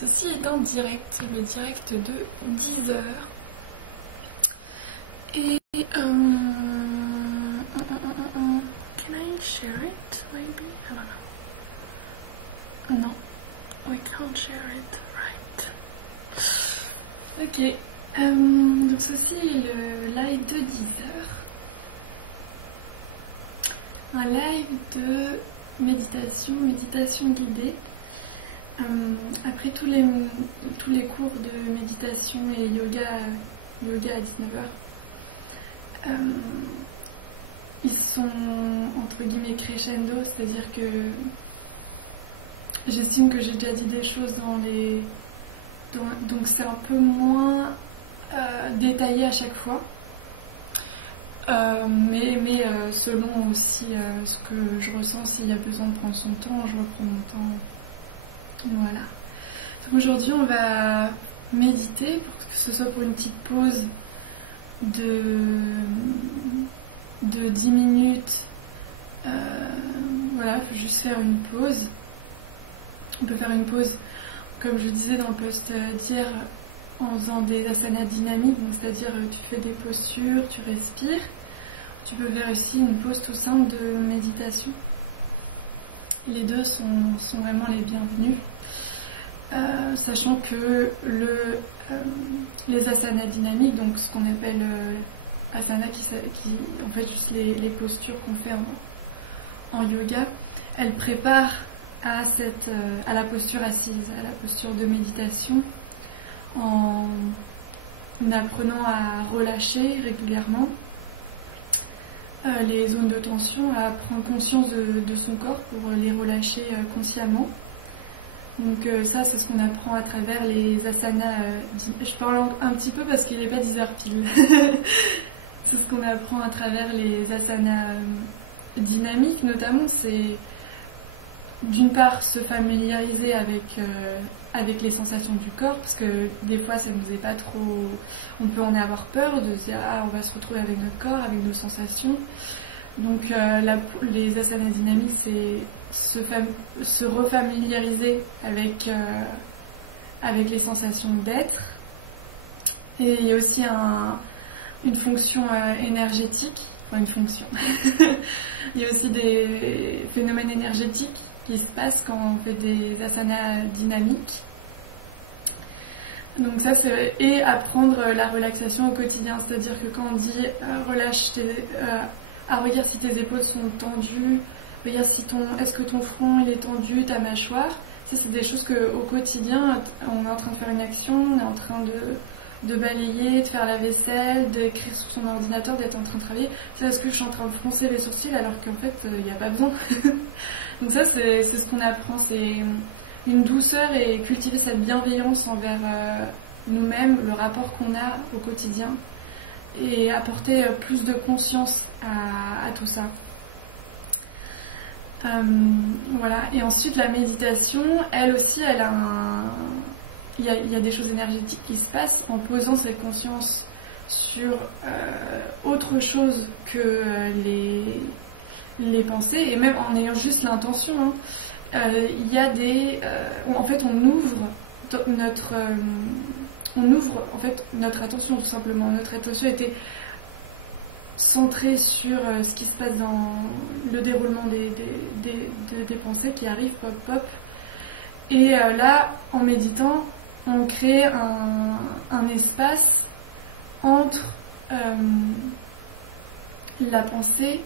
Ceci est un direct, le direct de 10 heures. Et can I share it maybe? I don't know. No, we can't share it, right. Ok, donc ceci est le live de 10 heures. Un live de méditation guidée. Après tous les cours de méditation et yoga à 19h, ils sont entre guillemets crescendo, c'est-à-dire que j'estime que j'ai déjà dit des choses donc c'est un peu moins détaillé à chaque fois, mais selon aussi ce que je ressens, s'il y a besoin de prendre son temps, je reprends mon temps. Voilà. Donc aujourd'hui on va méditer, pour que ce soit pour une petite pause de 10 minutes. Voilà, il faut juste faire une pause. On peut faire une pause, comme je disais dans le post d'hier, en faisant des asanas dynamiques, c'est-à-dire tu fais des postures, tu respires. Tu peux faire aussi une pause tout simple de méditation. Les deux sont vraiment les bienvenus, sachant que les asanas dynamiques, donc ce qu'on appelle asana, qui en fait juste les postures qu'on fait en yoga, elles préparent à la posture assise, à la posture de méditation, en apprenant à relâcher régulièrement les zones de tension, à prendre conscience de son corps pour les relâcher consciemment. Donc ça, c'est ce qu'on apprend à travers les asanas. Je parle un petit peu parce qu'il n'est pas 10h pile. C'est ce qu'on apprend à travers les asanas dynamiques, notamment. C'est d'une part se familiariser avec les sensations du corps, parce que des fois ça nous est pas trop, on peut en avoir peur de se dire on va se retrouver avec notre corps, avec nos sensations. Donc les asanas dynamiques, c'est se refamiliariser avec les sensations d'être. Et il y a aussi une fonction énergétique, enfin une fonction. Il y a aussi des phénomènes énergétiques qui se passe quand on fait des asanas dynamiques. Donc ça, et apprendre la relaxation au quotidien, c'est-à-dire que quand on dit relâche regarde si tes épaules sont tendues, regarde est-ce que ton front il est tendu, ta mâchoire, ça c'est des choses qu'au quotidien on est en train de faire une action, on est en train de balayer, de faire la vaisselle, d'écrire sur son ordinateur, d'être en train de travailler. C'est parce que je suis en train de froncer les sourcils alors qu'en fait il n'y a pas besoin. Donc ça c'est ce qu'on apprend, c'est une douceur et cultiver cette bienveillance envers nous-mêmes, le rapport qu'on a au quotidien, et apporter plus de conscience à tout ça. Voilà. Et ensuite la méditation, elle aussi, elle a il y a des choses énergétiques qui se passent en posant cette conscience sur autre chose que les pensées, et même en ayant juste l'intention. Il y a en fait on ouvre en fait notre attention, tout simplement. Notre attention était centrée sur ce qui se passe dans le déroulement des pensées qui arrivent, pop pop. Et là, en méditant, on crée un espace entre la pensée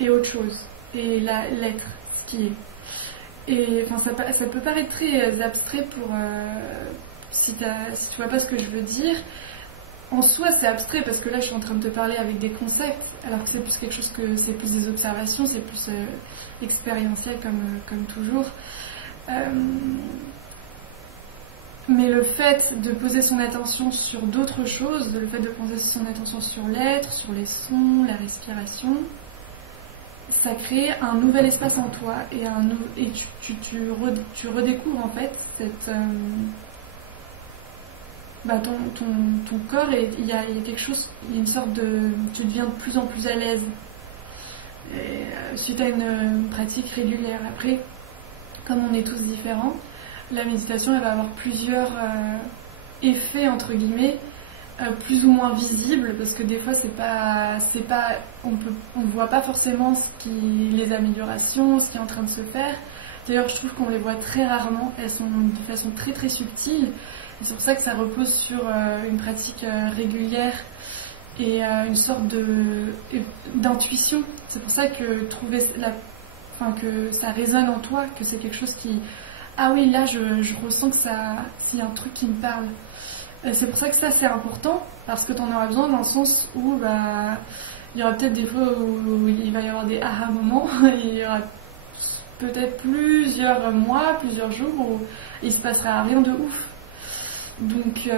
et autre chose, et l'être, ce qui est. Et enfin, ça peut paraître très abstrait si tu vois pas ce que je veux dire. En soi, c'est abstrait parce que là, je suis en train de te parler avec des concepts, alors que c'est plus quelque chose c'est plus des observations, c'est plus expérientiel comme toujours. Mais le fait de poser son attention sur d'autres choses, le fait de poser son attention sur l'être, sur les sons, la respiration, ça crée un nouvel espace en toi et tu redécouvres en fait ton corps, et il y a quelque chose, il y a une sorte tu deviens de plus en plus à l'aise suite à une pratique régulière. Après, comme on est tous différents, la méditation elle va avoir plusieurs effets entre guillemets, plus ou moins visibles, parce que des fois on voit pas forcément les améliorations, ce qui est en train de se faire. D'ailleurs, je trouve qu'on les voit très rarement, elles sont de façon très très subtile. Et c'est pour ça que ça repose sur une pratique régulière et une sorte d'intuition. C'est pour ça que que ça résonne en toi, que c'est quelque chose qui... Ah oui, là je ressens qu'il y a un truc qui me parle. C'est pour ça que ça c'est important, parce que tu en auras besoin dans le sens où il y aura peut-être des fois où il va y avoir des aha moments, et il y aura peut-être plusieurs mois, plusieurs jours où il se passera rien de ouf. Donc,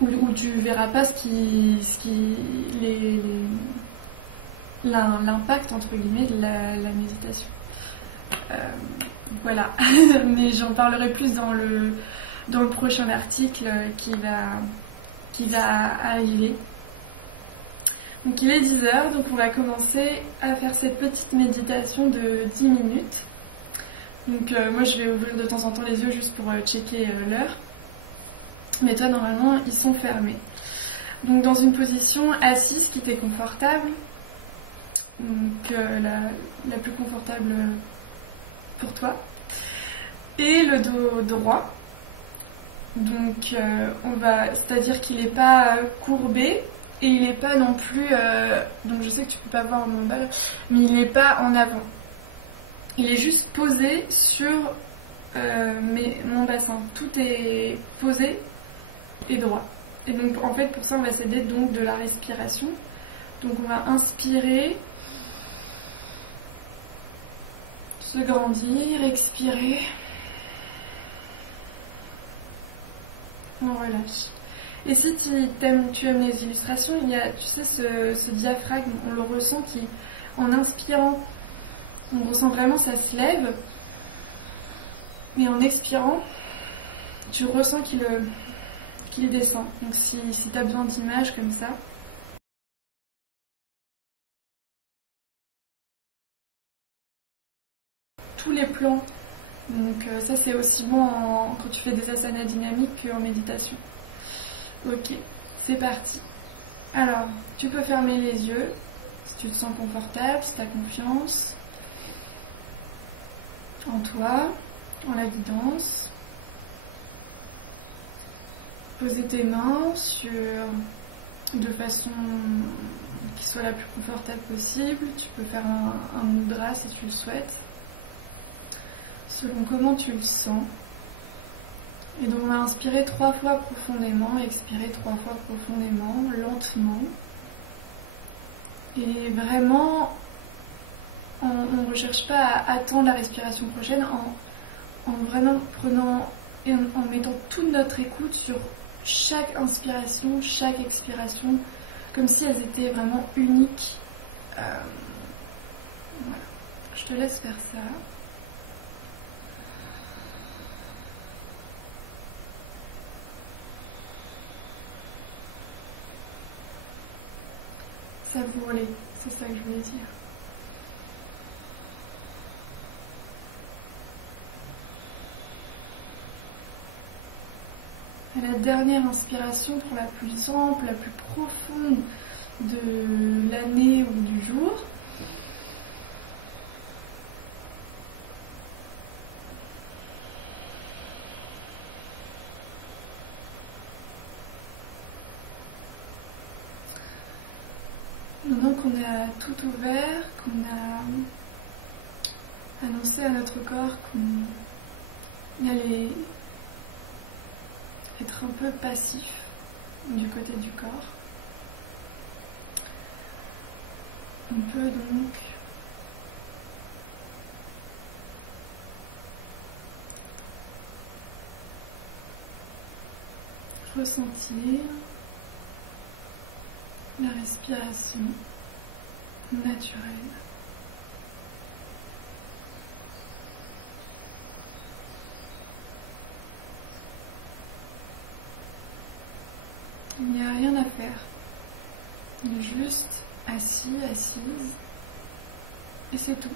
où tu verras pas l'impact entre guillemets de la méditation. Voilà, mais j'en parlerai plus dans le prochain article qui va arriver. Donc il est 10h, donc on va commencer à faire cette petite méditation de 10 minutes. Donc moi je vais ouvrir de temps en temps les yeux juste pour checker l'heure. Mais toi normalement ils sont fermés. Donc dans une position assise qui t'est confortable. Donc la plus confortable pour toi. Et le dos droit. Donc c'est-à-dire qu'il n'est pas courbé. Et il n'est pas non plus, donc je sais que tu peux pas voir mon bas, mais il n'est pas en avant. Il est juste posé sur mon bassin. Tout est posé et droit. Et donc en fait pour ça on va s'aider donc de la respiration. Donc on va inspirer, se grandir, expirer, on relâche. Et si tu aimes les illustrations, il y a, tu sais, ce diaphragme, on le ressent en inspirant, on ressent vraiment ça se lève, et en expirant, tu ressens qu'il descend. Donc si tu as besoin d'images comme ça, tous les plans, donc ça c'est aussi bon quand tu fais des asanas dynamiques qu'en méditation. Ok, c'est parti. Alors, tu peux fermer les yeux si tu te sens confortable, si tu as confiance en toi, en la guidance. Poser tes mains de façon qui soit la plus confortable possible. Tu peux faire un mudra si tu le souhaites, selon comment tu le sens. Et donc on va inspirer 3 fois profondément, expirer 3 fois profondément, lentement. Et vraiment, on ne recherche pas à attendre la respiration prochaine en vraiment prenant et en mettant toute notre écoute sur chaque inspiration, chaque expiration, comme si elles étaient vraiment uniques. Voilà. Je te laisse faire ça. Savourez, c'est ça que je voulais dire. À la dernière inspiration, pour la plus ample, la plus profonde de l'année ou du jour, maintenant qu'on a tout ouvert, qu'on a annoncé à notre corps qu'on allait être un peu passif du côté du corps, on peut donc ressentir la respiration naturelle. Il n'y a rien à faire. On est juste assis, assise, et c'est tout.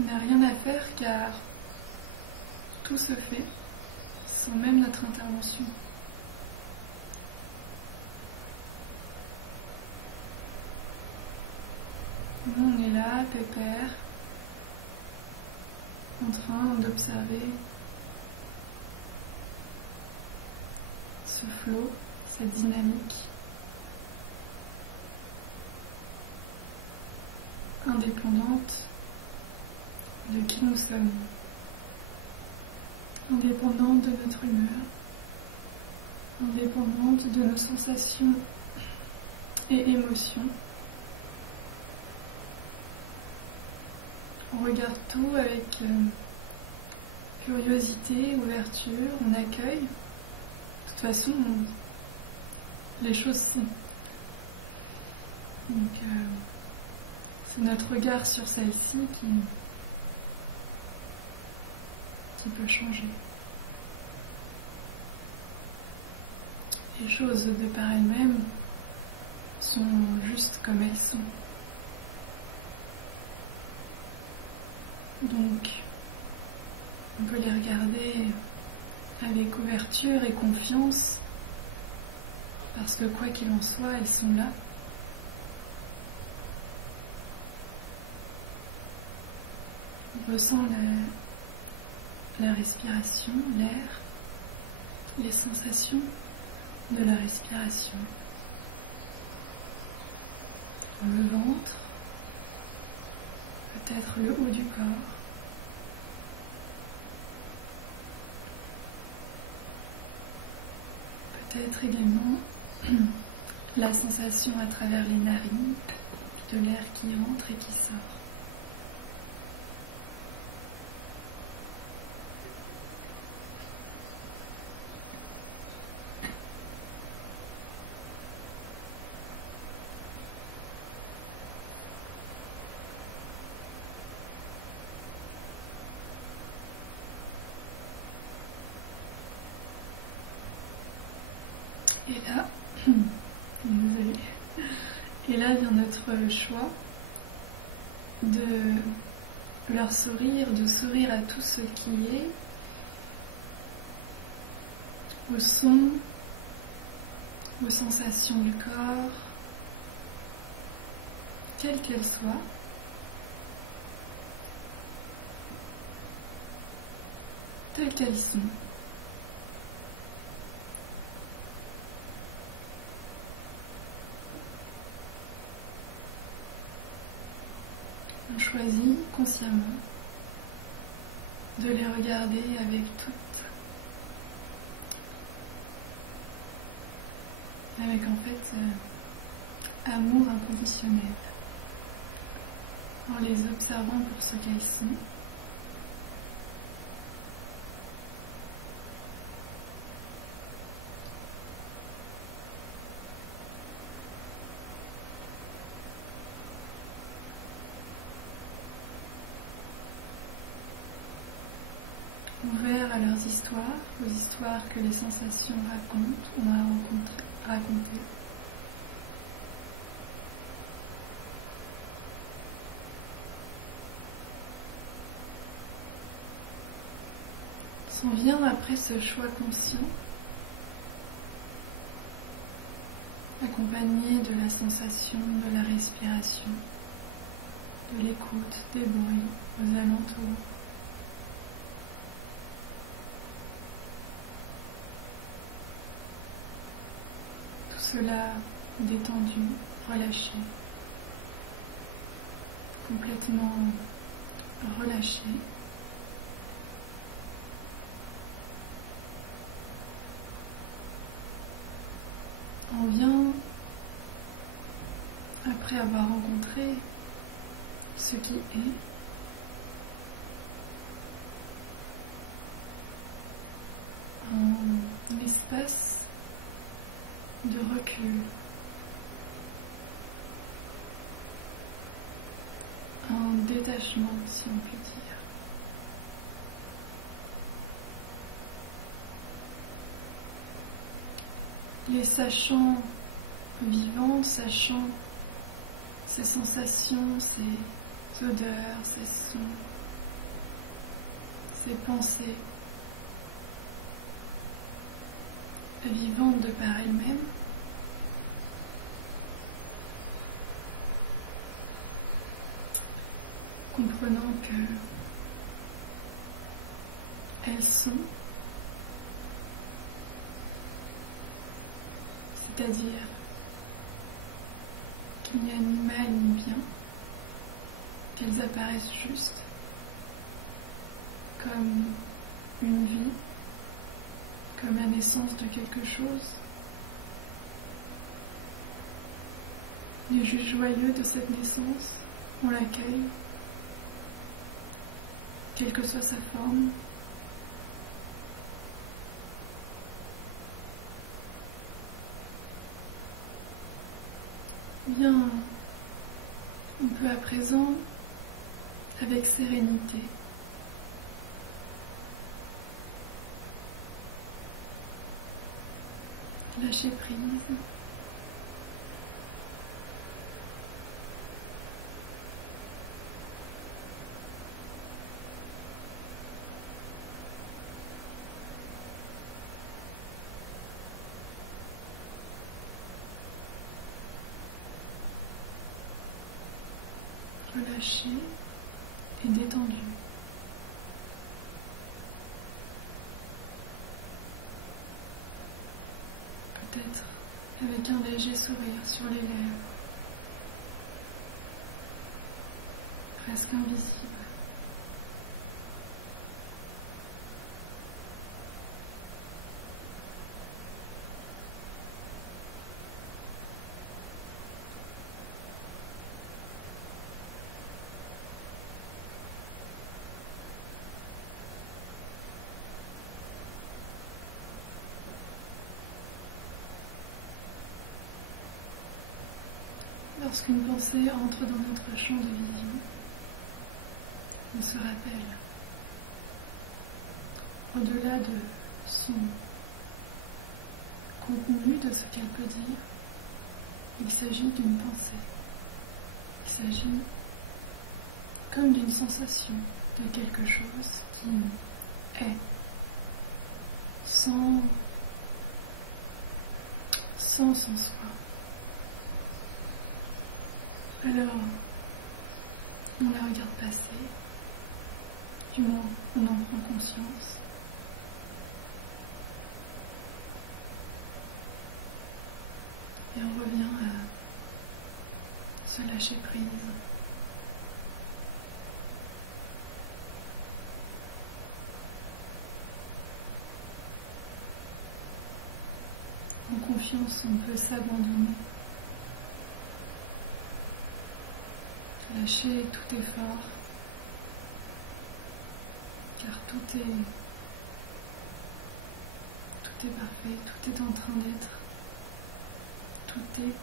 On n'a rien à faire car tout se fait sans même notre intervention. Nous, on est là, pépère, en train d'observer ce flot, cette dynamique indépendante de qui nous sommes, indépendante de notre humeur, indépendante de nos sensations et émotions. On regarde tout avec curiosité, ouverture, on accueille. De toute façon, les choses sont. Donc, c'est notre regard sur celle-ci qui peut changer. Les choses de par elles-mêmes sont juste comme elles sont. Donc, on peut les regarder avec ouverture et confiance, parce que quoi qu'il en soit, elles sont là. On ressent la respiration, l'air, les sensations de la respiration. Le ventre, peut-être le haut du corps. Peut-être également la sensation à travers les narines de l'air qui entre et qui sort. Et là, désolée. Et là vient notre choix de leur sourire, de sourire à tout ce qui est, aux sons, aux sensations du corps, quelles qu'elles soient. Telles qu'elles sont. On choisit consciemment de les regarder avec en fait amour inconditionnel, en les observant pour ce qu'elles sont. Ouverts à leurs histoires, aux histoires que les sensations racontent ou à raconter. S'en vient après ce choix conscient, accompagné de la sensation de la respiration, de l'écoute des bruits aux alentours. Cela détendu, relâché, complètement relâché. On vient, après avoir rencontré ce qui est, un espace de recul, un détachement, si on peut dire. Les sachant vivants, sachant ces sensations, ces odeurs, ces sons, ces pensées vivantes de par elles-mêmes, comprenant que elles sont, c'est-à-dire qu'il n'y a ni mal ni bien, qu'elles apparaissent juste comme une vie, comme la naissance de quelque chose. Et juste joyeux de cette naissance, on l'accueille, quelle que soit sa forme. Bien, on peut à présent, avec sérénité, lâcher prise, relâché et détendu. Peut-être avec un léger sourire sur les lèvres, presque invisible. Lorsqu'une pensée entre dans notre champ de vision, on se rappelle, au-delà de son contenu, de ce qu'elle peut dire, il s'agit d'une pensée. Il s'agit comme d'une sensation de quelque chose qui est, sans son soi. Alors, on la regarde passer, du moins on en prend conscience. Et on revient à se lâcher prise. En confiance, on peut s'abandonner. Lâcher tout effort, car tout est parfait, tout est en train d'être, tout est.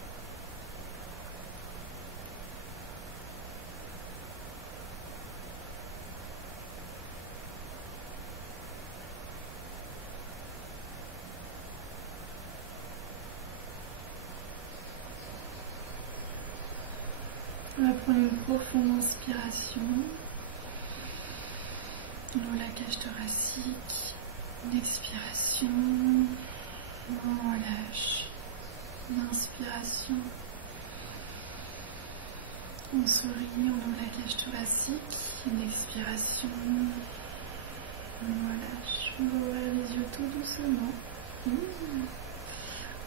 On va prendre une profonde inspiration dans la cage thoracique, une expiration, on relâche, une inspiration, on sourit, on ouvre la cage thoracique, une expiration, on relâche, on va ouvrir les yeux tout doucement.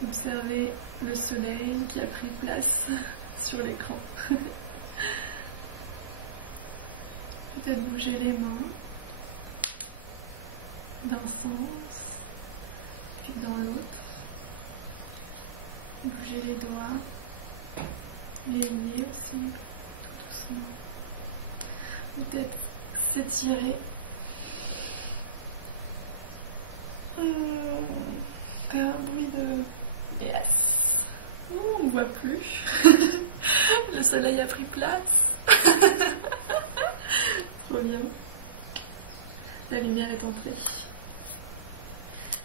Observez le soleil qui a pris place sur l'écran. Peut-être bouger les mains d'un sens et dans l'autre. Bouger les doigts, les lier aussi, tout doucement. Peut-être s'étirer. Un bruit de... Yes. On ne voit plus. Le soleil a pris place. Trop bien. La lumière est entrée.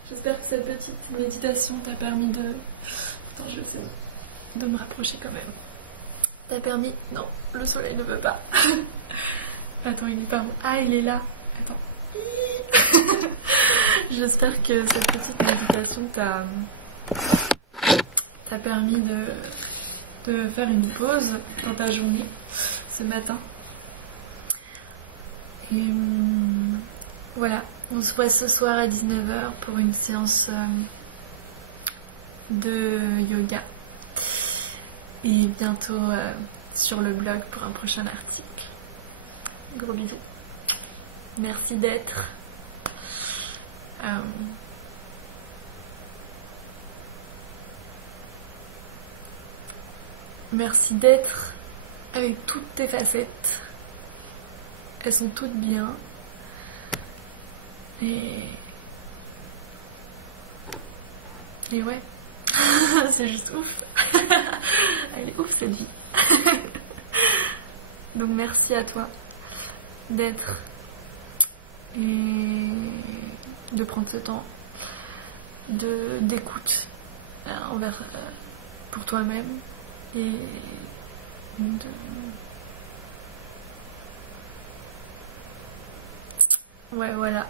J'espère que cette petite méditation t'a permis de... Attends, je vais essayer de me rapprocher quand même. T'a permis... Non, le soleil ne veut pas. Attends, il est pas où? Ah, il est là. Attends. J'espère que cette petite méditation t'a permis de faire une pause dans ta journée ce matin. Et voilà, on se voit ce soir à 19h pour une séance de yoga. Et bientôt sur le blog pour un prochain article. Gros bisous. Merci d'être. Merci d'être avec toutes tes facettes. Elles sont toutes bien. Et ouais. C'est juste ouf. Elle est ouf cette vie. Donc merci à toi d'être et de prendre ce temps d'écoute envers pour toi-même et ouais voilà.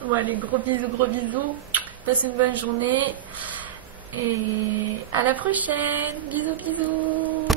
Bon allez, gros bisous. Passe une bonne journée et à la prochaine. Bisous.